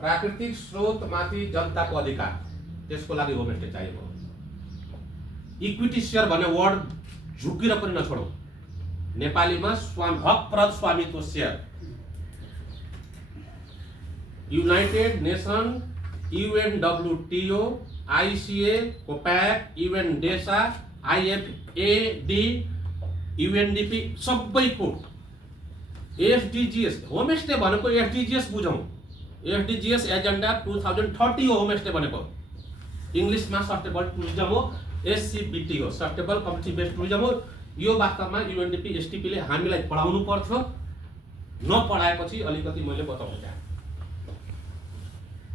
प्राकृतिक स्रोतमाथि जनताको अधिकार, त्यसको लागि होमस्टे चाहिएको। इक्विटी सेयर भन्ने वर्ड झुकेर पनि नछोडौँ। नेपालीमा हकप्रद स्वामित्व share. United nation, UNWTO, ICA, कोपैक, UNDESA, IFAD, UNDP सबैको SDGs होमस्टे भनेको SDGs बुझौँ। SDGs एजेन्डा 2030 हो होमस्टे भनेको। इङ्ग्लिसमा सस्टेनेबल टुरिज्म हो, SCBT हो, सस्टेनेबल कम्युनिटी बेस्ड टुरिज्म हो। यो वास्तवमा UNDP STP ले हामीलाई पढाउनु पर्छ। नपढाएपछि अलिकति मैले बताउनु चाहे।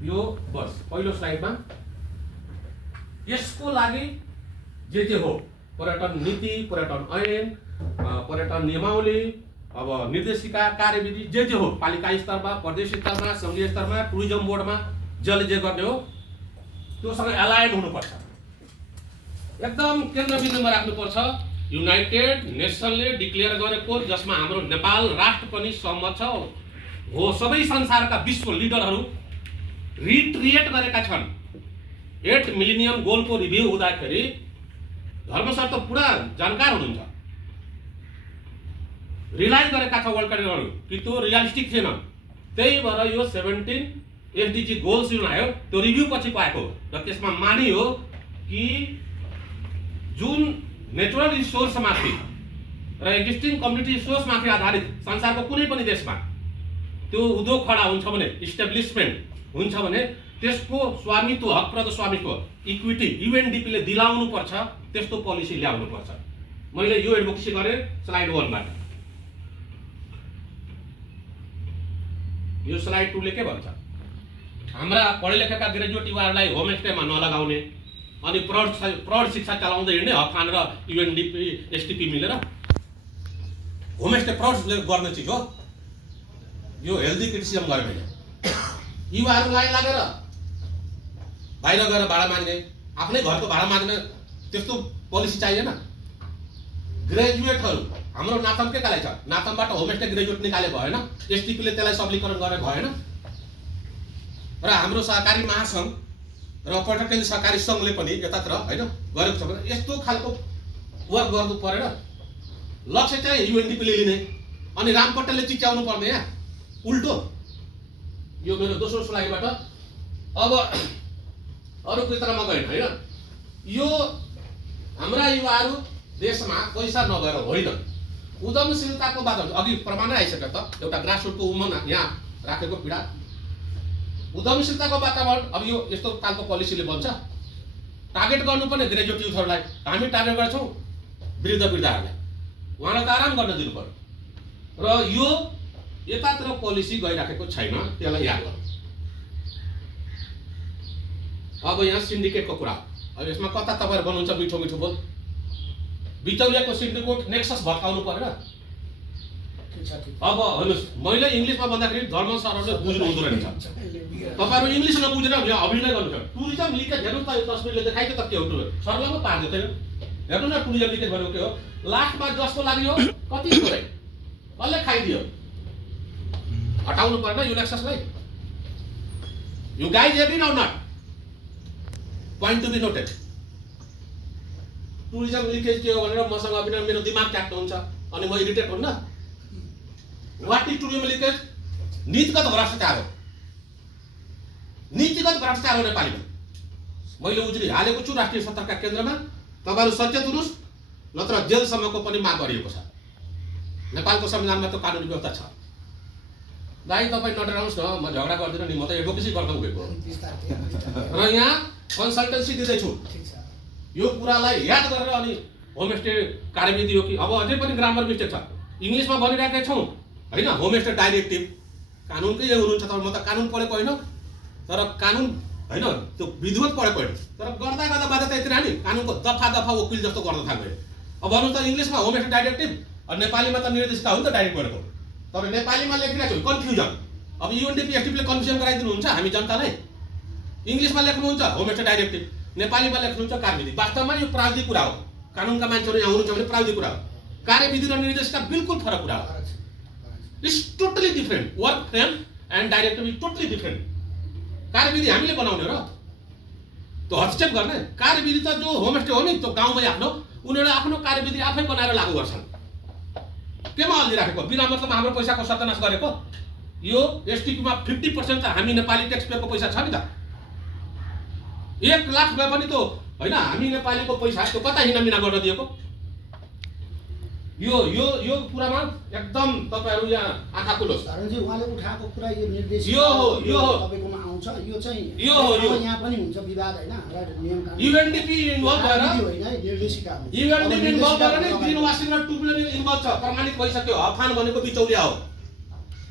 यो बस पहिलो स्लाइडमा यसको लागि जे हो पर्यटन नीति, पर्यटन ऐन, पर्यटन नियमावली, अब निर्देशिका, कार्यविधि जे हो पालिका स्तरमा, प्रदेश स्तरमा, संघीय स्तरमा, टुरिज्म बोर्डमा जसले जे गर्ने हो त्योसँग एलाइन हुनुपर्छ। एकदम केन्द्रबिन्दुमा राख्नुपर्छ। युनाइटेड नेसनले डिक्लेयर गरेको, जसमा हाम्रो नेपाल राष्ट्र पनि सहमत छ हो, सबै संसारका विश्व लिडरहरू रिट्रिएट गरेका छन्। 8 मिलेनियम गोलको रिभ्यू हुँदाखेरि धर्मसर त पुरा जानकार हुनुहुन्छ, रियलाइज गरेका छ वर्ल्ड कन्ट्रीहरू कि त्यो रियलिस्टिक थिएन। त्यही भएर यो 17 SDG गोल्स जुन आयो त्यो रिभ्यू पछि पाएको हो र त्यसमा मानियो कि जुन नेचुरल रिसोर्समाथि र एक्जिस्टिङ कम्युनिटी रिसोर्समाथि आधारित संसारको कुनै पनि देशमा त्यो उद्योग खडा हुन्छ भने, इस्टाब्लिसमेन्ट हुन्छ भने त्यसको स्वामित्व, हकप्रद स्वामित्व, इक्विटी UNDP ले दिलाउनु पर्छ। त्यस्तो पोलिसी ल्याउनु पर्छ। मैले यो एडभोकेसी गरेँ स्लाइड 1 बाट। यो स्लाइड 2 ले के भन्छ? हाम्रा पढे लेखेका ग्रेजुएट युवाहरूलाई होमस्टेमा नलगाउने अनि प्रौढ शिक्षा चलाउँदै हिँड्ने हफान र UNDP STP मिलेर। होमस्टे प्रौढले गर्ने चिज हो। यो हेल्दी क्रिटिसिजम गरे मैले। युवाहरूलाई लागेर बाहिर गएर भाडा माग्ने, आफ्नै घरको भाडा माग्ने, त्यस्तो पोलिसी चाहिएन। ग्रेजुएटहरू हाम्रो नाथम के काले छ, नाथमबाट होमस्टे ग्रेजुएट निकाले भएन, STP ले त्यसलाई सबलीकरण गरे भएन। र हाम्रो सहकारी महासंघ र पर्यटक केन्द्र सहकारी सङ्घले पनि यतातिर हैन गरेको छ भने यस्तो खालको वर्क गर्नु परेन। लक्ष्य चाहिँ UNDP ले लिने अनि रामपट्टले चिच्याउनु पर्ने यहाँ उल्टो। यो मेरो दोस्रो स्लाइडबाट अब अरु क्षेत्रमा गएन हैन। यो हाम्रा युवाहरू देशमा पैसा नभएर होइन, उद्यमशीलताको बात अघि प्रमाणै आइसक्यो त। एउटा ग्रासरुटको उमन यहाँ राखेको पीडा, उद्यमशीलताको वातावरण। अब यो यस्तो खालको पोलिसीले बन्छ। टार्गेट गर्नुपर्ने ग्रेजुएट युथहरूलाई हामी टार्गेट गर्छौँ, वृद्धहरूलाई उहाँलाई त आराम गर्न दिनु पर्यो। र यो यतातिर पोलिसी गइराखेको छैन, त्यसलाई याद गर्नु। अब यहाँ सिन्डिकेटको कुरा। अब यसमा कता तपाईहरु भन्नुहुन्छ मिठो मिठो बोल, बिचौलियाको सिन्डिकेट नेक्सस भत्काउनु पर्यो। अब हेर्नुस्, मैले इङ्ग्लिसमा भन्दाखेरि धर्म सरले बुझ्नु हुँदो रहेछ। तपाईहरु इङ्ग्लिस नबुझेर यहाँ अभिनय गर्नुहुन्छ। टुरिज्म लिकेज हेर्नुस् त, यो तस्बिरले देखाइयो त के हो। सरले पो पार्दै थिएन। हेर्नु न टुरिज्म लिकेज भनेको के हो। लास्टमा जसको लागि हो कति थोरै कसले खाइदियो। हटाउनु पर्दैन यो नेक्ससलाई। You guys agree or not? Point to be noted. Tourism leakage के हो भनेर मसँग अभिनय मेरो दिमाग च्याट्नुहुन्छ अनि म इरिटेट हुन्न। What is tourism leakage? नीतिगत भ्रष्टाचार हो। नीतिगत भ्रष्टाचार हो नेपालीमा। मैले उजुरी हालेको छु राष्ट्रिय सत्ताका केन्द्रमा। तपाईहरु सचेत हुनुस्, नत्र जेलसम्मको पनि माग गरिएको छ। नेपालको संविधानमा त्यो कानुनी व्यवस्था छ। दाइ तपाईँ नडराउनुस् न, म झगडा गर्दिनँ नि, म त एडभोकेसी गर्न गएको हो। र यहाँ कन्सल्टेन्सी दिँदैछु। यो कुरालाई याद गरेर अनि होमस्टे कार्यविधि हो कि अब अझै पनि ग्रामर मिस्टेक छ। इङ्ग्लिसमा भनिरहेका छौँ हैन, होमस्टे डाइरेक्टिभ कानुनकै यो हुनुहुन्छ। तर म त कानुन पढेको होइन, तर कानुन हैन त्यो विधिवत पढेको होइन। तर गर्दा गर्दा बाधा त यति नि कानुनको दफा दफा वकिल जस्तो गर्न थाल्यो। अब भन्नु त इङ्ग्लिसमा होमस्टे डाइरेक्टिभ अनि नेपालीमा त निर्देशिका हो नि त डाइरेक्ट गरेको। तर नेपालीमा लेखिरहेको छु कन्फ्युजन। अब UNDP STP ले कन्फ्युजन गराइदिनुहुन्छ हामी जनतालाई। इङ्ग्लिसमा लेख्नुहुन्छ होमस्टे डाइरेक्टिभ, नेपालीमा लेख्नुहुन्छ कार्यविधि। वास्तवमा यो प्राविधिक कुरा हो। कानुनका मान्छेहरू यहाँ हुनुहुन्छ भने प्राविधिक कुरा हो। कार्यविधि र निर्देशिका बिल्कुल फरक कुरा हो। It's totally different. Work frame and directive is totally different. कार्यविधि हामीले बनाउने र त्यो हस्तक्षेप गर्ने कार्यविधि त जो होमस्टे हो नि त्यो गाउँमै आफ्नो उनीहरूले आफ्नो कार्यविधि आफै बनाएर लागू गर्छन्। केमा अल्झिराखेको बिना मतलब हाम्रो पैसाको सत्यानाश गरेको यो एसटिपीमा 50% त हामी नेपाली ट्याक्स पेयरको पैसा छ नि त। 1 लाखमा पनि त हैन हामी नेपालीको पैसा त्यो कता हिनामिना गर्न दिएको। यो यो यो कुरामा एकदम तपाईहरु यहाँ आँखा खुलोस्। धरणजी उहाँले उठाएको कुरा यो निर्देश यो हो तपाईकोमा आउँछ यो चाहिँ यो हो यहाँ पनि हुन्छ विवाद हैन र नियम कानुन युएनडीपी इन्भल्भ भएर होइन निर्देशिका हो युएनडीपी इन्भल्भ भएर नै ग्रीन वासिङ र टुप्ले इन्भल्भ छ प्रमाणित भइसक्यो। अफान भनेको बिचौलिया हो।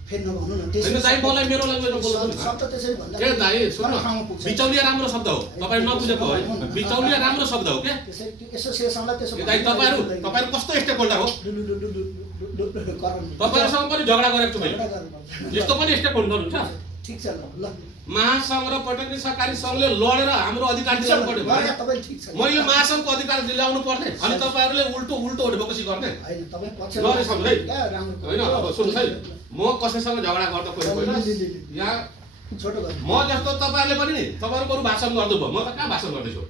फेरि नभन्नु न हैन दाइ मलाई मेरो ल्याङ्ग्वेजमा बोल्नु शब्द त्यसरी भन्दा के दाइ सुन्नु बिचौलिया राम्रो शब्द हो तपाईहरु नबुझेको हो बिचौलिया राम्रो शब्द हो के त्यसरी एसोसिएसनलाई त्यसो दाइ तपाईहरु कस्तो स्टेक होल्डर हो तपाईहरुसँग पनि झगडा गरेको छु मैले यस्तो पनि स्टेक होल्डर हुन्छ ठीक छ ल महासंघ र पर्यटन सहकारी संघले लडेर हाम्रो अधिकार दिलाउनु पर्यो तपाई ठीक छ मैले महासंघको अधिकार दिलाउनु पर्ने अनि तपाईहरुले उल्टो उल्टो एडभोकेसी गर्ने हैन तपाई पक्ष लरे सम्झै राम्रो हैन अब सुन्नुस् है म कसैसँग झगडा गर्दा कोही यहाँ छोटो गर्नु म जस्तो तपाईहरुले पनि नि तपाईहरु बरु भाषण गर्दै भयो म त कहाँ भाषण गर्दै छु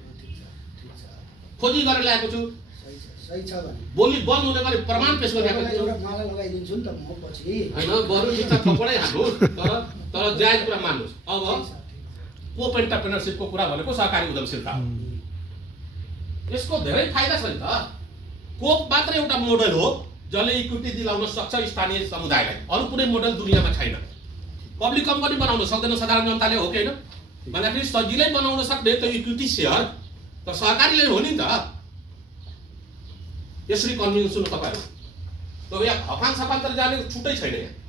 खोजी गरेर ल्याएको छु सही छ भने बोली बन्द हुने गरी प्रमाण पेश गरिरहेको छु। एउटा माला लगाइदिन्छु नि त म पछि हैन बरु चित्त थपडै हाल्नु तर जायज कुरा मान्नुस्। अब कोप एन्टरप्रेन्योरशिपको कुरा भनेको सहकारी उद्यमशीलता हो। यसको धेरै फाइदा छ नि त। कोप मात्र एउटा मोडल हो जसले इक्विटी दिलाउन सक्छ स्थानीय समुदायलाई। अरु कुनै मोडल दुनियाँमा छैन। पब्लिक कम्पनी बनाउन सक्दैन साधारण जनताले हो कि हैन भन्दाखेरि सजिलै बनाउन सक्ने त इक्विटी सेयर त सहकारीले हो नि त। यसरी कन्भिन्स हुनु तपाईहरु त यहाँ हफान सफान्तर जाने छुट्टै छैन। यहाँ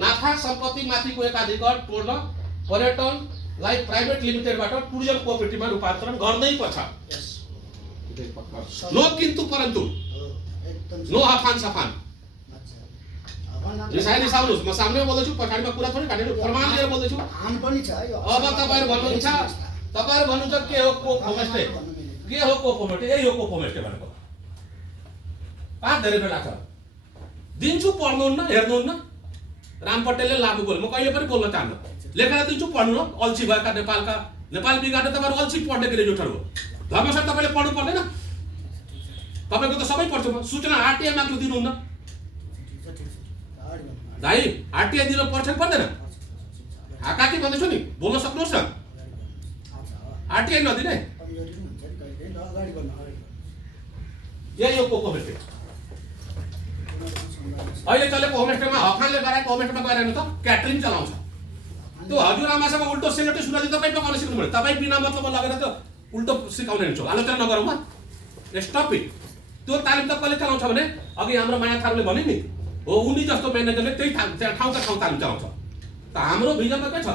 नाफा सम्पत्ति माथिको एकाधिकार तोड्न पर्यटनलाई प्राइभेट लिमिटेडबाट टुरिज्म कोअपरेटिभमा रूपान्तरण गर्नै पर्छ। नो किन्तु परन्तु नो हफान सफान रिसाउनुस् म सामने बोल्दैछु पछाडिमा कुरा थोरै काटेर प्रमाण लिएर बोल्दैछु। अब तपाईँहरु भन्नुहुन्छ के हो कोप होमस्टे के हो कोप होमस्टे यही हो कोप होमस्टे भनेको। धेरै बेला छ दिन्छु पढ्नुहुन्न हेर्नुहुन्न राम पटेलले लागू गर्नु म कहिले पनि बोल्न चाहन्न लेखेर दिन्छु पढ्नु न। अल्छी भएका नेपाल बिगार्ने तपाईहरु अल्छी पढ्ने ग्रेजुएटहरु हो। धर्मसर तपाईले पढ्नु पर्दैन तपाईको त सबै पढ्छु म सूचना आरटीआई माग्नु दिनुहुन्न दाइ आरटीआई दिन पर्छ कि पर्दैन हाकाकी भन्दैछु नि बोल्न सक्नुहोस् न आरटीआई नदिने यही हो कोप होमस्टे। अहिले चलेको होमस्टेमा हफानले गराएको होमस्टेमा गएर हेर्नु त क्याटरिङ चलाउँछ त्यो हजुरआमासँग उल्टो सेलेक्टै सुनादि तपाईँ पकाउन सिक्नु पर्यो। तपाईँ बिना मतलबमा लगेर त्यो उल्टो सिकाउने हुन्छ आलोचना नगरौँ म स्टप इट। त्यो तालिम त कसले चलाउँछ भने अघि हाम्रो माया थारूले भने नि हो उनी जस्तो म्यानेजरले त्यही ठाउँका ठाउँ तालिम चलाउँछ। त हाम्रो भिजनमा के छ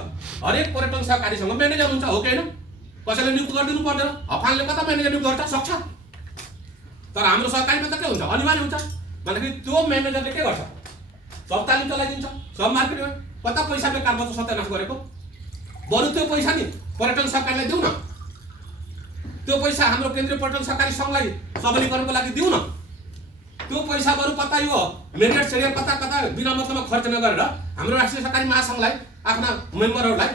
हरेक पर्यटन सहकारीसँग म्यानेजर हुन्छ हो कि हैन कसैले नियुक्त गरिदिनु पर्दैन। हफानले कता म्यानेजर नियुक्त गर्छ सक्छ तर हाम्रो सहकारीमा त के हुन्छ अनिवार्य हुन्छ भन्दाखेरि त्यो म्यानेजरले के गर्छ सब तालिम चलाइदिन्छ सब मार्केटमा कता पैसा बेकार बच्चा सत्यानाश गरेको। बरु त्यो पैसा नि पर्यटन सरकारलाई दिउँ न त्यो पैसा हाम्रो केन्द्रीय पर्यटन सहकारी संघलाई सबलीकरणको लागि दिउँ न। त्यो पैसा बरु कता यो मेरिट सेरियल कता कता बिना मतलबमा खर्च नगरेर हाम्रो राष्ट्रिय सहकारी महासंघलाई आफ्ना मेम्बरहरूलाई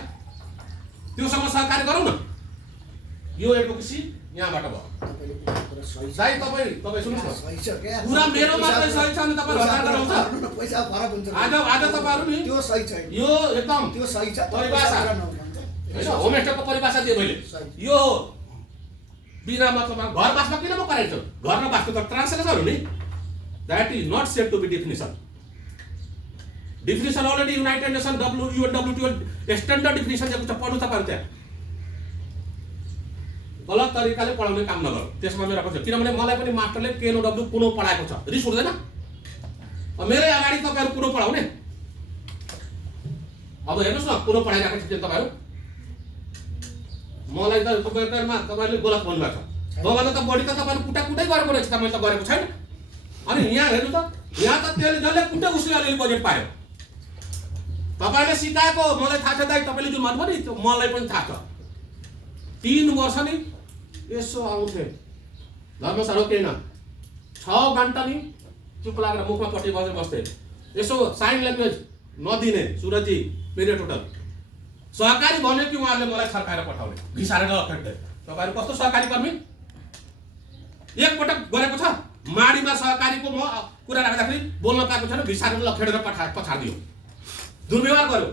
त्योसँग सहकारी गरौँ न। यो एडभोकेसी यहाँबाट भयो। साई तपाईँ सुन्नुहोस् न पुरा मेरो मात्रै सही छ भने तपाईहरु हतार गराउँछ पैसा फरक हुन्छ आज तपाईहरु नि त्यो सही छ यो एकदम त्यो सही छ परिभाषा हैन होमस्टेको परिभाषा दिए मैले यो बिना मतलबमा घर बासमा किन म कराइछु घर र बासको त ट्रान्सलेसन हो नि that is not said to be definition already United Nation WTO standard definition दिएको छ पढ्नु तपाईहरु त्यहाँ गलत तरिकाले पढाउने काम नगर त्यसमा मेरो कस्तो किनभने मलाई पनि मास्टरले केएनओडब्ल्यू कुनो पढाएको छ रिस उठ्दैन मेरै अगाडि तपाईहरु कुनो पढाउने अब हेर्नुस् न कुनो पढाइराखेको छ तपाईहरु मलाई त तपाईहरुले गलत भन्नुभएको छ मभन्दा त बढी त तपाईहरु कुटाकुटै गरेको रहेछ त मैले त गरेको छैन। अनि यहाँ हेर्नु त यहाँ त त्यसले जसले कुटै उसले अलिअलि बजेट पायो तपाईले सिकाएको मलाई थाहा छ दाइ तपाईले जुन भन्नुभयो नि त्यो मलाई पनि थाहा छ 3 वर्ष नि यसो आउँथे धर्मसर हो केही न 6 घण्टा नि चुप लागेर मुखमा पट्टि बसेर बस्थे यसो साइन ल्याङ्ग्वेज नदिने सुरजी पिरियड टोटल सहकारी भन्यो कि उहाँहरूले मलाई फर्काएर पठाउने घिसारेर लखेट्दै। तपाईँहरू कस्तो सहकारी कर्मी? एकपटक गरेको छ माडीमा सहकारीको म कुरा राख्दाखेरि बोल्न पाएको छैन, घिसारेर लखेटेर पछाडिदियो, दुर्व्यवहार गर्यो।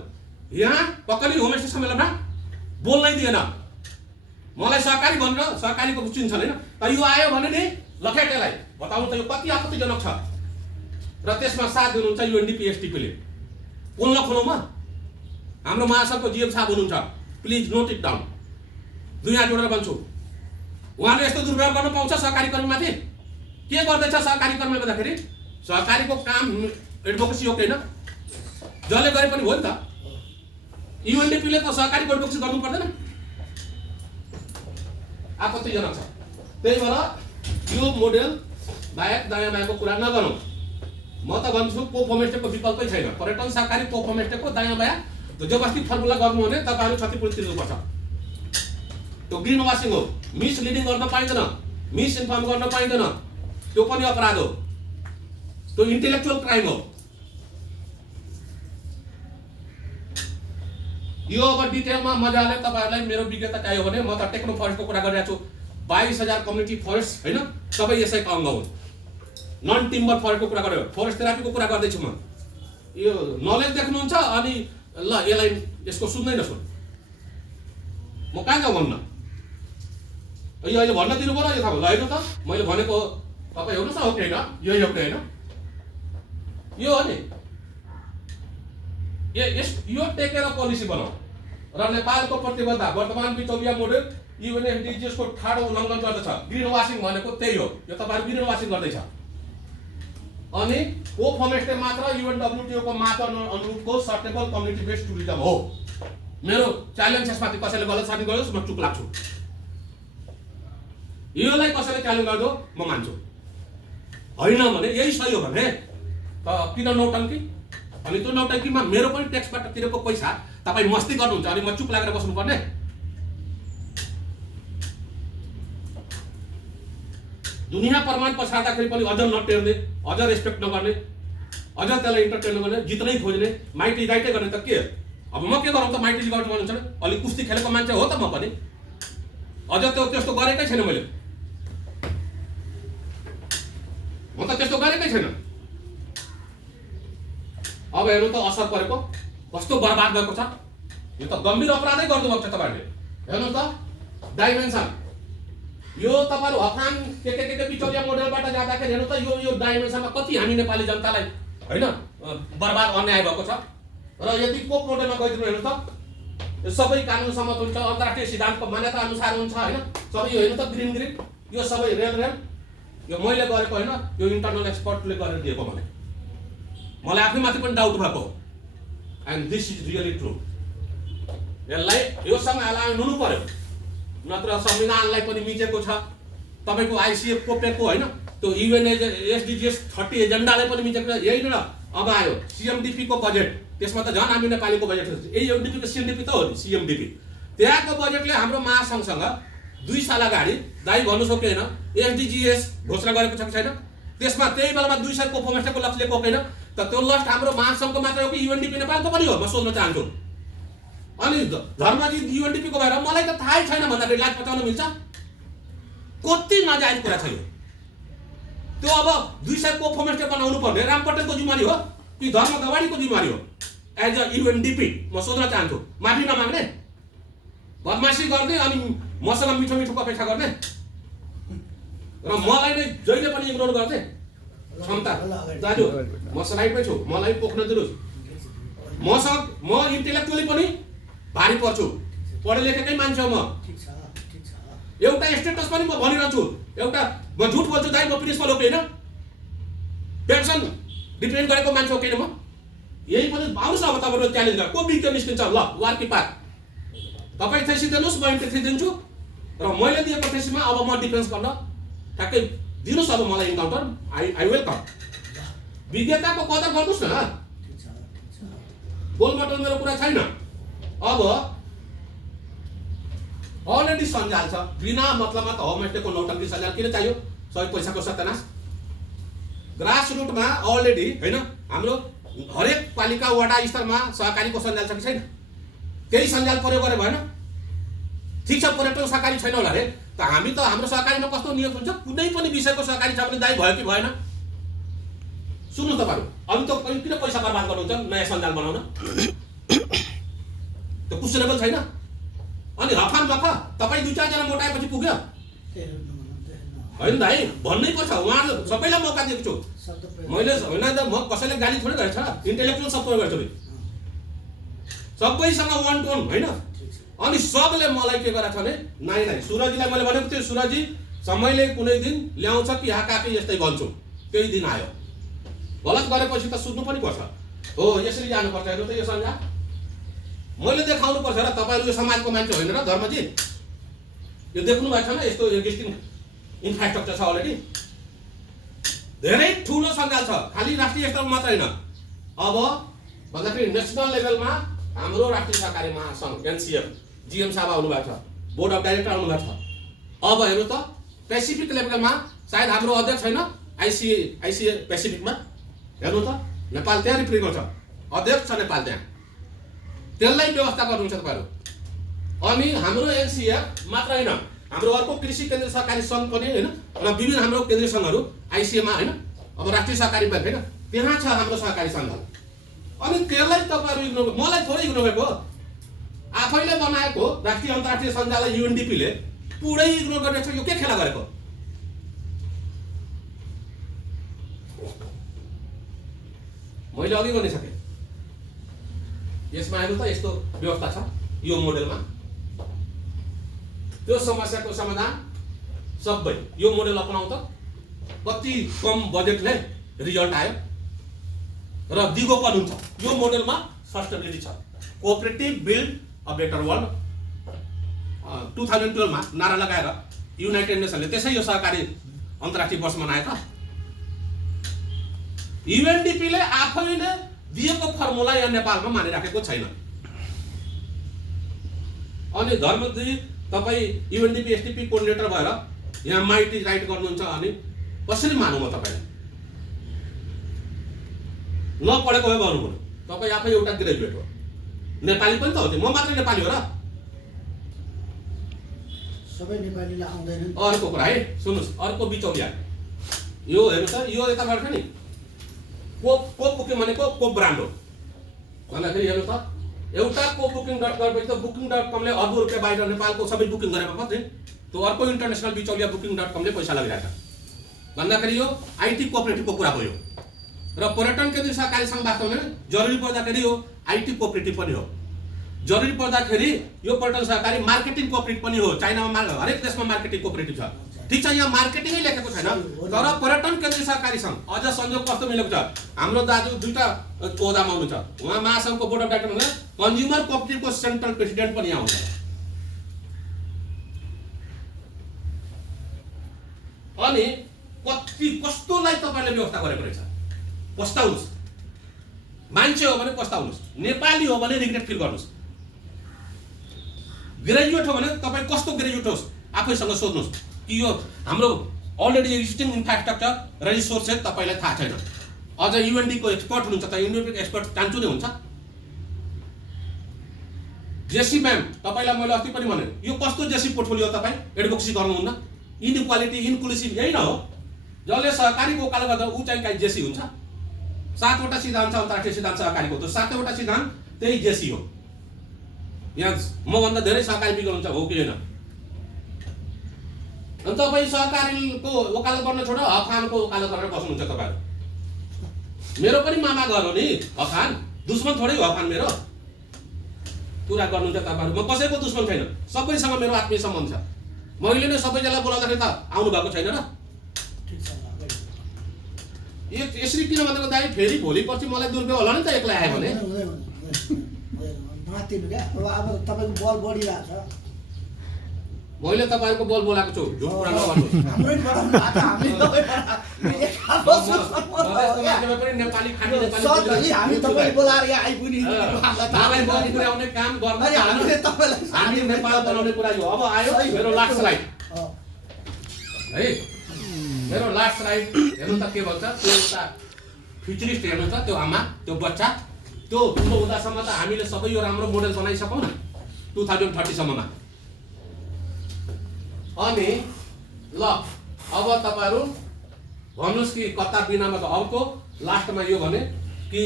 यहाँ पक्कै होमस्टे सम्मेलनमा बोल्नै दिएन, मलाई सहकारी भनेर सहकारीको चिन्छ छैन। तर यो आयो भने नि लखेटेलाई बताउनु त यो कति आपत्तिजनक छ। र त्यसमा साथ दिनुहुन्छ युएनडीपी एसटीपीले। पोल नखोलौँ म, हाम्रो महासभाको जीएम साहब हुनुहुन्छ, प्लिज नोट इट डाउन। दुई हात जोडेर भन्छु, उहाँले यस्तो दुर्व्यवहार गर्न पाउँछ सहकारी कर्मीमाथि? के गर्दैछ सहकारी कर्मी भन्दाखेरि सहकारीको काम एडभोकेसी हो कि होइन? जसले गरे पनि हो नि त। युएनडीपीले त सहकारीको एडभोकेसी गर्नु पर्दैन? आपत्तिजनक छ। त्यही भएर यो मोडेल बाहेक दायाँ बायाँको कुरा नगरौँ। म त भन्छु पोप होमस्टेको विकल्पै छैन। पर्यटन सहकारी पोप होमस्टेको दायाँ बायाँ जबरजस्ती फर्मुला गर्नु भने तपाईँहरू क्षतिपूर्ति तिर्नुपर्छ। त्यो ग्रिन वासिङ हो, मिसलिडिङ गर्न पाइँदैन, मिस इन्फर्म गर्न पाइँदैन, त्यो पनि अपराध हो, त्यो इन्टेलेक्चुअल क्राइम हो। यो अब डिटेलमा मजाले तपाईँहरूलाई मेरो विज्ञता चाहियो भने म त टेक्नो फरेस्टको कुरा गरिरहेको छु। 22,000 कम्युनिटी फरेस्ट होइन, सबै यसैका अङ्ग हुन्। नन टिम्बर फरेस्टको कुरा गर्यो, फरेस्ट थेरापीको कुरा गर्दैछु म। यो नलेज देख्नुहुन्छ अनि ल यसलाई यसको सुन्दै नसुन, म कहाँ जाउँ भन्न? यो अहिले भन्न दिनु पर्यो यो थाहा ल हेर्नु त मैले भनेको तपाईँ हेर्नुहोस् न हो कि होइन? यही हो कि होइन? यो हो नि, यो टेकेर पोलिसी बनाऊ। र नेपालको प्रतिबद्धता वर्तमान बिचौलिया मोडेल युएनएफडिजिएसको ठाडो उल्लङ्घन गर्दछ। ग्रिन वासिङ भनेको त्यही हो, यो तपाईँहरू ग्रिन वासिङ गर्दैछ। अनि पोप होमस्टे मात्र युएनडब्ल्युटिओको मापदण्ड अनुरूपको सस्टेनेबल कम्युनिटी बेस्ड टुरिज्म हो। मेरो च्यालेन्ज यसमाथि कसैले गलत साबित गरोस् म चुप लाग्छु। योलाई कसैले च्यालेन्ज गर्दो म मान्छु, होइन भने यही सही हो भने त किन नौटङ्की? अनि त्यो नौटङ्कीमा मेरो पनि ट्याक्सबाट तिरेको पैसा तपाईँ मस्ती गर्नुहुन्छ अनि म चुप लागेर बस्नुपर्ने? दुनियाँ प्रमाण पछाड्दाखेरि पनि अझ नटेर्ने, अझ रेस्पेक्ट नगर्ने, अझ त्यसलाई इन्टरटेन नगर्ने, जित्नै खोज्ने, माइटी गाइटै गर्ने त के? अब म के गरौँ त? माइटी गाउट भन्नुहुन्छ भने अलिक कुस्ती खेलेको मान्छे हो त म पनि, अझ त्यस्तो गरेकै छैन मैले, म त त्यस्तो गरेकै छैन। अब हेर्नु त असर परेको कस्तो बर्बाद भएको छ। यो त गम्भीर अपराधै गर्नुभएको छ तपाईँहरूले। हेर्नु त डाइमेन्सन, यो तपाईँहरू हफान के बिचौलिया मोडेलबाट जाँदाखेरि हेर्नु त यो डाइमेन्सनमा कति हामी नेपाली जनतालाई होइन बर्बाद अन्याय भएको छ। र यदि पोप मोडेलमा गइदिनु हेर्नु त यो सबै कानुन सम्मत हुन्छ, अन्तर्राष्ट्रिय सिद्धान्तको मान्यता अनुसार हुन्छ होइन। सबै यो हेर्नु त ग्रिन यो सबै रेल यो मैले गरेको होइन, यो इन्टरनल एक्सपर्टले गरेर दिएको भने मलाई आफैमाथि पनि डाउट भएको, and this is really true. यसलाई योसँग एलाइन हुनु पर्यो, नत्र संविधानलाई पनि मिचेको छ। तपाईँको आइसिएफ कोपेको होइन, त्यो युएनएसडिजिएस 30 एजेन्डालाई पनि मिचेको छ। यही न अब आयो सिएमडिपीको बजेट, त्यसमा त झन् हामी नेपालीको बजेट एयुएनडिपीको सिएमडिपी त हो नि सिएमडिपी। त्यहाँको बजेटले हाम्रो महासङ्घसँग 2 साल अगाडि दाइ भन्नु सकेन एसडिजिएस घोषणा गरेको छ कि छैन? त्यसमा त्यही बेलामा 2 साल पोप होमस्टेको लक्ष्य लिएको होइन त? त्यो लक्ष्य हाम्रो महासङ्घको मात्र हो कि युएनडिपी नेपालको पनि हो? म सोध्न चाहन्छु। अनि धर्मजी युएनडिपीको भएर मलाई त थाहै छैन भन्दाखेरि लाज पचाउन मिल्छ? कति नजायज कुरा छ यो। त्यो अब 2 साल पोप होमस्टे बनाउनु पर्ने राम पटेलको जिम्मेवारी हो कि धर्म गवाडीको जिम्मेवारी हो? एज अ युएनडिपी म सोध्न चाहन्छु। माफी नमाग्ने, बदमासी गर्ने अनि मसँग मिठो मिठो अपेक्षा गर्ने र मलाई नै जहिले पनि इग्नोर गर्ने क्षमता। दाजु म स्लाइडमै छु, मलाई पोख्न दिनुहोस्। म इन्टेलेक्चुअली पनि भारी पर्छु, पढे लेखेकै मान्छे हो म। एउटा स्टेटस पनि म भनिरहन्छु, एउटा म झुट बोल्छु दाइ, म प्रिन्सिपल हो कि होइन? पेन्सन डिपेन्ड गरेको मान्छे हो कि होइन म? यही पनि आउनुहोस् न अब तपाईँहरू च्यालेन्ज गरेर को बिग्यो निस्किन्छ ल वार कि पार। तपाईँ थेसी दिनुहोस्, म इन्ट्रेसी दिन्छु र मैले दिएको थेसीमा अब म डिफेन्स गर्न ठ्याक्कै दिनुहोस्। अब मलाई इन्काउन्टर आई वेलकम। विज्ञताको कदर गर्नुहोस् न। गोलमटोल मेरो कुरा छैन। अब अलरेडी सञ्जाल छ, बिना मतलबमा त होमस्टेको नौटङ्की सञ्जाल किन चाहियो? सबै पैसाको सत्यानाश। ग्रास रुटमा अलरेडी होइन हाम्रो हरेक पालिका वडा स्तरमा सहकारीको सञ्जाल छ कि छैन? केही सञ्जाल प्रयोग गरे भएन। ठिक छ, पर्यटन सहकारी छैन होला रे, त हामी त हाम्रो सहकारीमा कस्तो नियम हुन्छ, कुनै पनि विषयको सहकारी छ भने दायी भयो कि भएन। सुन्नुहोस् तपाईँहरू, अरू त किन पैसा बर्बाद गर्नुहुन्छ नयाँ सञ्जाल बनाउन? त्यो कुसलेबल छैन। अनि हफान बख तपाईँ 2-4 जना मोटाएपछि पुग्यो होइन दाइ, भन्नै पर्छ। उहाँले सबैलाई मौका दिएको छु मैले, होइन त म कसैले गाली थोरै गरेछ, इन्टेलेक्चुअल सब प्रयोग गर्छु सबैसँग 1 to 1 होइन। अनि सबले मलाई के गरेछ भने नाइ सुरजीलाई मैले भनेको थिएँ, सुरजी समयले कुनै दिन ल्याउँछ कि हाकाकै यस्तै गर्छु, त्यही दिन आयो। गलत गरेपछि त सुत्नु पनि पर्छ, हो यसरी जानुपर्छ। हेर्नु त यो सञ्जाल मैले देखाउनु पर्छ र तपाईँहरू यो समाजको मान्छे होइन र धर्मजी, यो देख्नु भएको छैन? यस्तो एक्जिस्टिङ इन्फ्रास्ट्रक्चर छ अलरेडी, धेरै ठुलो सञ्जाल छ, खालि राष्ट्रिय स्तरमा मात्र होइन। अब भन्दाखेरि नेसनल लेभलमा हाम्रो राष्ट्रिय सहकारी महासङ्घ एनसिएफ जीएम साहब आउनुभएको छ, बोर्ड अफ डाइरेक्टर आउनुभएको छ। अब हेर्नु त पेसिफिक लेभलमा सायद हाम्रो अध्यक्ष छैन आइसिए पेसिफिकमा, हेर्नु त नेपाल त्यहाँ रिप्रेजेन्ट गर्छ, अध्यक्ष छ नेपाल त्यहाँ, त्यसलाई व्यवस्था गर्नुहुन्छ तपाईँहरू। अनि हाम्रो एनसिएफ मात्र होइन, हाम्रो अर्को कृषि केन्द्रीय सहकारी सङ्घ पनि होइन, र विभिन्न हाम्रो केन्द्रीय सङ्घहरू आइसिएमा होइन, अब राष्ट्रिय सहकारी ब्याङ्क होइन, त्यहाँ छ हाम्रो सहकारी सञ्जाल। अनि त्यसलाई तपाईँहरू इग्नोर, मलाई थोरै इग्नोर गरेको, आफैले बनाएको राष्ट्रिय अन्तर्राष्ट्रिय सञ्जाललाई युएनडिपीले पुरै इग्नोर गरेको छ। यो के खेला गरेको? मैले अघि भनिसकेँ, यसमा हेर्नु त यस्तो व्यवस्था छ यो मोडेलमा, त्यो समस्याको समाधान सबै यो मोडेल अपनाउँ त कति कम बजेटले रिजल्ट आयो र दिगोपन हुन्छ। यो मोडेलमा सस्टेनेबिलिटी छ। Cooperative build a better world 2012 मा नारा लगाएर युनाइटेड नेसनले त्यसै यो सहकारी अन्तर्राष्ट्रिय वर्ष मनाएको। युएनडिपीले आफैले दिएको फर्मुला यहाँ नेपालमा मानिराखेको छैन। अनि धर्मजी तपाईँ युएनडिपी एसटिपी कोअर्डिनेटर भएर यहाँ माइटी राइट गर्नुहुन्छ अनि कसरी मानौँ म तपाईँलाई? नपढेको भए भन्नु पर्यो, तपाईँ आफै एउटा ग्रेजुएट हो, नेपाली पनि त हो, म मात्रै नेपाली हो र? सबै नेपालीलाई आउँदैन। अर्को कुरा है सुन्नुहोस्, अर्को बिचौलिया यो हेर्नु त, यो यताबाट छ नि कोप बुकिङ भनेको कोप ब्रान्ड हो भन्दाखेरि हेर्नु त, एउटा कोप बुकिङ डट गरेपछि त बुकिङ.com ले अर्ब रुपियाँ बाहिर नेपालको सबै बुकिङ गरेको मात्रै, त्यो अर्को इन्टरनेसनल बिचौलिया बुकिङ.com ले पैसा लगाइरहेको छ भन्दाखेरि यो आइटी कोअपरेटिभको कुरा भयो। र पर्यटन केन्द्रीय सहकारी सङ्घ वास्तवमा जरुरी पर्दाखेरि यो आइटी कोअपरेटिभ पनि हो, जरुरी पर्दाखेरि यो पर्यटन सहकारी मार्केटिङ कोअपरेटिभ पनि हो। चाइनामा हरेक देशमा मार्केटिङ कोअपरेटिभ छ, ठिक छ, यहाँ मार्केटिङै लेखेको छैन। तर पर्यटन केन्द्रीय सहकारी सङ्घ अझ संयोग कस्तो मिलेको छ, हाम्रो दाजु 2टा ओहदामा हुनुहुन्छ, उहाँ महासङ्घको बोर्ड अफ डाइरेक्टर हुनुहुन्छ, कन्ज्युमर कोअपरेटिभको सेन्ट्रल प्रेसिडेन्ट पनि यहाँ हुनुहुन्छ। अनि कस्तोलाई तपाईँले व्यवस्था गरेको रहेछ, पस्ताउनुहोस्। मान्छे हो भने पस्ताउनुहोस्, नेपाली हो भने रिग्रेट फिल गर्नुहोस्, ग्रेजुएट हो भने तपाईँ कस्तो ग्रेजुएट होस् आफैसँग सोध्नुहोस् कि यो हाम्रो अलरेडी एक्जिस्टिङ इन्फ्रास्ट्रक्चर र रिसोर्सेस तपाईँलाई थाहा छैन। अझ युएनडीको एक्सपर्ट हुनुहुन्छ त युएनडीको एक्सपर्ट चान्चु नै हुन्छ। जेसी म्याम तपाईँलाई मैले अस्ति पनि भने, यो कस्तो जेसी पोर्टफोलियो तपाईँ एडभोकेसी गर्नुहुन्न? इनइक्वालिटी इन्क्लुसिभ यही न हो? जसले सहकारीको उकालो गर्दा ऊ चाहिँ काहीँ जेसी हुन्छ। 7वटा सिद्धान्त छ अन्तर्राष्ट्रिय सिद्धान्त सहकारीको, त्यो 7वटा सिद्धान्त त्यही जेसी हो। यहाँ मभन्दा धेरै सहकारी बिगल हुन्छ, हो कि होइन? अनि तपाईँ सहकारीको वकालत गर्न छोडेर हफानको वकालत गरेर बस्नुहुन्छ तपाईँहरू। मेरो पनि मामा घर हो नि हफान, दुश्मन थोरै हो हफान मेरो। कुरा गर्नुहुन्छ तपाईँहरू, म कसैको दुश्मन छैन, सबैसँग मेरो आत्मीय सम्बन्ध छ। मैले नै सबैजनालाई बोलाउँदाखेरि त आउनु भएको छैन र? यसरी किन भनेको दाइ, फेरि भोलि पर्सि मलाई दुर्व्यवहार होला नि त एक्लै आयो भने। अब तपाईँको बल बढिरहेछ, मैले तपाईँहरूको बल बोलाएको छु, झुट कुरा नगर्नुहोस्। नेपाली खाने हामी तपाईँ बोलाएर यहाँ आइपुग्ने पुर्याउने काम गर्ने हामी नेपाल बनाउने कुरा यो। अब आयो मेरो लास्ट स्लाइड है, मेरो लास्ट स्लाइड हेर्नु त के भन्छ, त्यो एउटा फ्युचरिस्ट हेर्नु त, त्यो आमा त्यो बच्चा त्यो ठुलो हुँदासम्म त हामीले सबै यो राम्रो मोडेल बनाइसकौँ न 2030 सम्ममा। अनि ल अब तपाईहरु भन्नुस् कि कता बिनामा त अर्को लास्टमा यो भने कि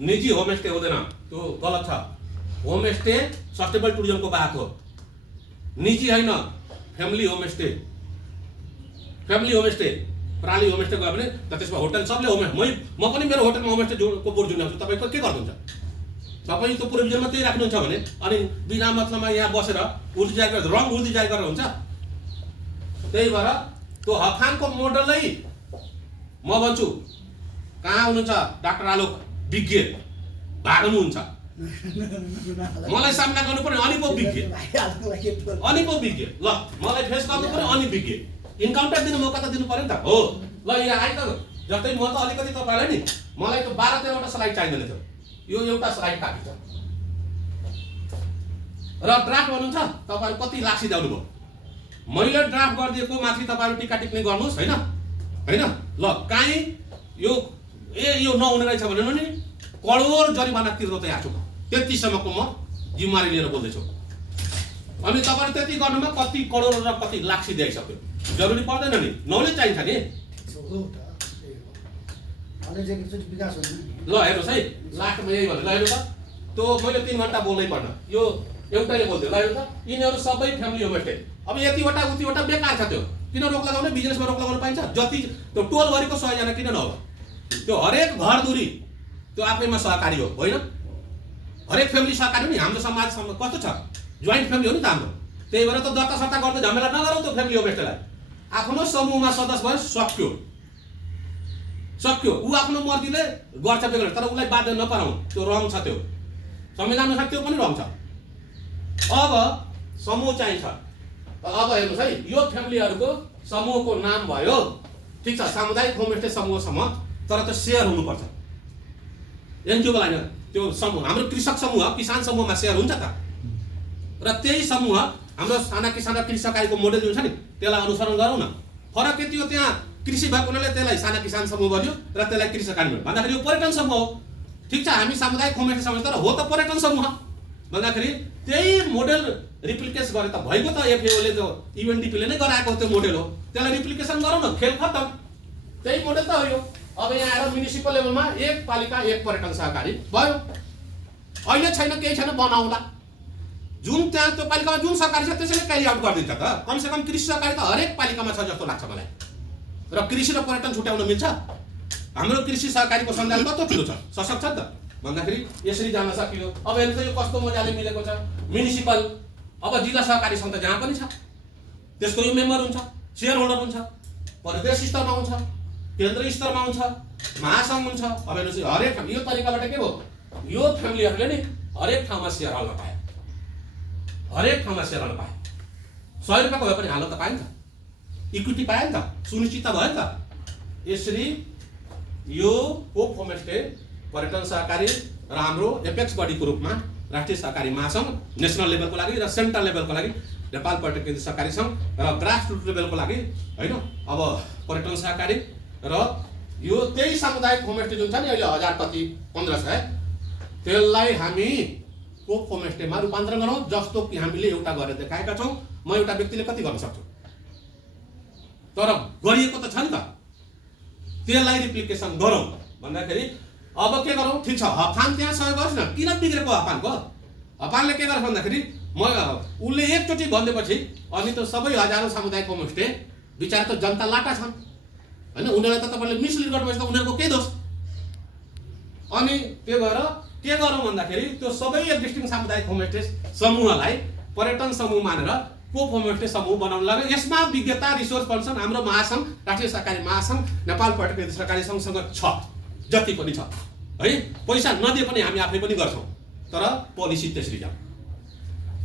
निजी होमस्टे हुँदैन, त्यो गलत छ। होमस्टे सस्टेनेबल टुरिज्मको बात हो, निजी होइन। फ्यामिली होमस्टे प्राली होमस्टे गयो भने त त्यसमा होटल सबले म पनि मेरो होटलमा होमस्टे को बोर्ड जुनाउँछु। तपाईको के गर्नुहुन्छ? तपाईँ त्यो प्रोभिजनमा त्यही राख्नुहुन्छ भने अनि बिना मतलबमा यहाँ बसेर उर्दी जारी गरेर रङ उर्दी जारी गरेर हुन्छ। त्यही भएर त्यो हफानको मोडलै म भन्छु कहाँ हुनुहुन्छ डाक्टर आलोक विज्ञ भाग्नुहुन्छ। मलाई सामना गर्नु पर्ने अनि पो विज्ञ ल मलाई फेस गर्नु पर्ने अनि विज्ञ इन्काउन्टर दिनु मौका त दिनु पर्यो नि त हो। ल यहाँ आइ त जस्तै म त अलिकति तपाईलाई नि मलाई त 12-13 वटा स्लाइड चाहिँदैन थियो, यो एउटा स्लाइड काफी छ। र ड्राफ्ट गर्नुहुन्छ तपाईहरु कति लाक्सी ल्याउनु भयो, मैले ड्राफ्ट गरिदिएको माथि तपाईहरु टिका टिप्पणी गर्नुस् हैन ल काहीँ यो नहुने रहेछ भने नि करोड जरिमाना तिर्नु तयार छु। त्यतिसम्मको म जिम्मेवारी लिएर बोल्दैछु। अनि तपाईहरु त्यति गर्नुमा कति करोड र कति लाक्सी दिइसक्यो, जरुरी पर्दैन नि, नलेज चाहिन्छ नि। ल हेर्नुहोस् है लास्टमा यही भन्नु। ल हेर्नु त त्यो मैले 3 घण्टा बोल्नै पर्न, यो एउटैले बोल्थ्यो। ल हेर्नु त यिनीहरू सबै फ्यामिली होमस्टे। अब यतिवटा उतिवटा बेकार छ, त्यो किन रोक लगाउने? बिजनेसमा रोक लगाउन पाइन्छ। जति त्यो टोलभरिको 100 जना किन नहोला? त्यो हरेक घर दूरी त्यो आफैमा सहकारी हो होइन? हरेक फ्यामिली सहकारी हो नि। हाम्रो समाजसँग कस्तो छ, जोइन्ट फ्यामिली हो नि त हाम्रो। त्यही भएर त दत्ता सट्टा गर्दै झमेला नगरौँ त्यो फ्यामिली होमस्टेलाई। आफ्नो समूहमा सदस्य भए सक्यो ऊ आफ्नो मर्जीले गर्छ बेगर, तर उसलाई बाध्य नपारौँ। त्यो रङ छ, त्यो संविधान अनुसार त्यो पनि रङ छ। अब समूह चाहिन्छ। अब हेर्नुहोस् है यो फ्यामिलीहरूको समूहको नाम भयो ठिक छ, सामुदायिक होमस्टे समूहसम्म, तर त्यो सेयर हुनुपर्छ। एनजिओको लागि त्यो समूह हाम्रो कृषक समूह किसान समूहमा सेयर हुन्छ त। र त्यही समूह हाम्रो साना किसान र कृषि सहकारीको मोडेल जुन छ नि त्यसलाई अनुसरण गरौँ न। फरक यति हो, त्यहाँ कृषि भएको हुनाले त्यसलाई साना किसान समूह भन्यो र त्यसलाई कृषि सहकारी भन्यो। भन्दाखेरि यो पर्यटन समूह हो ठिक छ। हामी सामुदायिक होमस्टे समूह तर हो त पर्यटन समूह भन्दाखेरि त्यही मोडेल रिप्लिकेट गरे त भएको त। एफएओले त युएनडिपीले नै गराएको त्यो मोडेल हो, त्यसलाई रिप्लिकेसन गरौँ न, खेल खत्तम। त्यही मोडेल त हो यो। अब यहाँ आएर म्युनिसिपल लेभलमा एक पालिका एक पर्यटन सहकारी भयो। अहिले छैन, केही छैन, बनाउँला। जुन त्यहाँ त्यो पालिकामा जुन सहकारी छ त्यसैले क्यारी आउट गरिदिन्छ त। कमसेकम कृषि सहकारी त हरेक पालिकामा छ जस्तो लाग्छ मलाई। र कृषि र पर्यटन छुट्याउन मिल्छ? हाम्रो कृषि सहकारीको सञ्जाल कस्तो ठुलो छ, सशक्त छ त भन्दाखेरि यसरी जान सकियो। अब हेर्नु त यो कस्तो मजाले मिलेको छ। म्युनिसिपल अब जिल्ला सहकारी सङ्घ त जहाँ पनि छ, त्यसको यो मेम्बर हुन्छ, सेयर होल्डर हुन्छ, प्रदेश स्तरमा हुन्छ, केन्द्र स्तरमा हुन्छ, महासङ्घ हुन्छ। अब हेर्नुहोस् हरेक यो तरिकाबाट के भयो, यो फ्यामिलीहरूले नि हरेक ठाउँमा सेयर हाल्न पाए, हरेक ठाउँमा सेयर हाल्न पाए। 100 रुपियाँको भए पनि हाल्न त पाइन्छ, इक्विटी पायो नि त, सुनिश्चित भयो नि त। यसरी यो कोप होमस्टे पर्यटन सहकारी र हाम्रो एपेक्स बडीको रूपमा राष्ट्रिय सहकारी महासङ्घ नेसनल लेभलको लागि र सेन्ट्रल लेभलको लागि नेपाल पर्यटन केन्द्र सहकारी सङ्घ र ग्रासरुट लेभलको लागि होइन अब पर्यटन सहकारी र यो त्यही सामुदायिक होमस्टे जुन छ नि अहिले 1000 कति 1500 त्यसलाई हामी कोप होमस्टेमा रूपान्तरण गरौँ। जस्तो कि हामीले एउटा गरेर देखाएका छौँ। म एउटा व्यक्तिले कति गर्न सक्छु, तर गरिएको त छ नि त। त्यसलाई रिप्लिकेसन गरौँ भन्दाखेरि अब के गरौँ? ठिक छ, हफान त्यहाँ सहयोग गर्छ न, किन बिग्रेको हफानको? हफानले के गर्छ भन्दाखेरि उसले एकचोटि भनिदिएपछि अनि त सबै हजारौँ सामुदायिक होमस्टे बिचारा त जनता लाटा छन् होइन, उनीहरूलाई त तपाईँले मिसलिड गर्नुभएछ त उनीहरूको केही दोष। अनि त्यो भएर के गरौँ भन्दाखेरि त्यो सबै एक्जिस्टिङ सामुदायिक होमस्टे समूहलाई पर्यटन समूह मानेर कोप होमस्टे समूह बनाउन लाग्यो। यसमा विज्ञता रिसोर्स पर्सन हाम्रो महासङ्घ राष्ट्रिय सहकारी महासङ्घ नेपाल पर्यटन केन्द्र सहकारी सङ्घसँग छ, जति पनि छ है। पैसा नदिए पनि हामी आफै पनि गर्छौँ, तर पोलिसी त्यसरी जाऊ।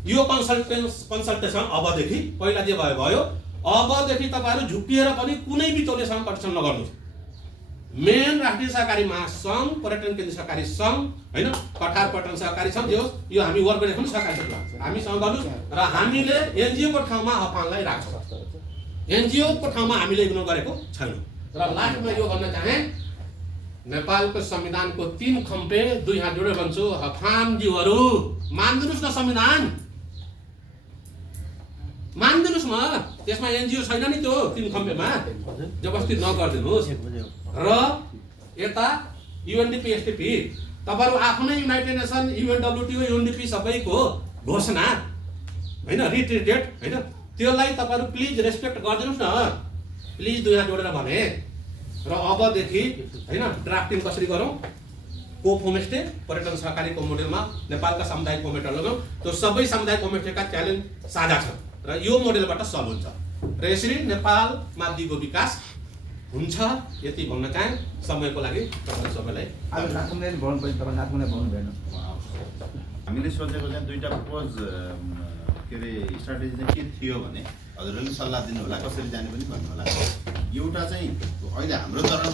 यो कन्सल्टेसन अबदेखि पहिला जे भयो अबदेखि तपाईँहरू झुक्किएर पनि कुनै बिचौलेसँग कन्सल्ट नगर्नुहोस्। मेन राष्ट्रिय सहकारी महासङ्घ पर्यटन केन्द्र सहकारी सङ्घ होइन, कठार पर्यटन सहकारी सङ्घ जे होस्, यो हामी वर्गेसन सहकारी सङ्घ हामीसँग गर्नुहोस्। र हामीले एनजिओको ठाउँमा हफानलाई राख्छौँ, एनजिओको ठाउँमा हामीले इग्नोर गरेको छैनौँ। र लास्टमा यो भन्न चाहे नेपालको संविधानको 3 खम्पे 2 हात जोडेर भन्छु हफामज्यूहरू मान्दिनुस् न संविधान मान्दिनुस् न त्यसमा एनजिओ छैन नि त्यो 3 खम्पेमा जबरजस्ती नगर्दिनुस् र यता युएनडीपी एसटीपी तपाईहरु आफ्नै युनाइटेड नेसन युएनडब्ल्युटीओ युएनडीपी सबैको घोषणा हैन रिट्रिटेड हैन त्यसलाई तपाईहरु प्लिज रेस्पेक्ट गरिदिनुस् न प्लिज 2 हात जोडेर भने र अबदेखि हैन ड्राफ्टिङ कसरी गरौँ को होमस्टे पर्यटन सहकारीको मोडेलमा नेपालका सामुदायिक होमस्टे लगाउँ त्यो सबै सामुदायिक होमस्टेका च्यालेन्ज साझा छ र यो मोडेलबाट सल्भ हुन्छ र यसरी नेपालमा दिगो विकास हुन्छ यति भन्न चाहे समयको लागि तपाईहरु सबैलाई आज नाथुङले भवन पनि तपाईँ नाथुङले भवन भएन हामीले सोचेको चाहिँ दुईटा प्रपोज के अरे स्ट्राटेजी चाहिँ के थियो भने हजुरहरूले सल्लाह दिनु होला कसरी जाने पनि भन्नु होला एउटा चाहिँ अहिले हाम्रो चरण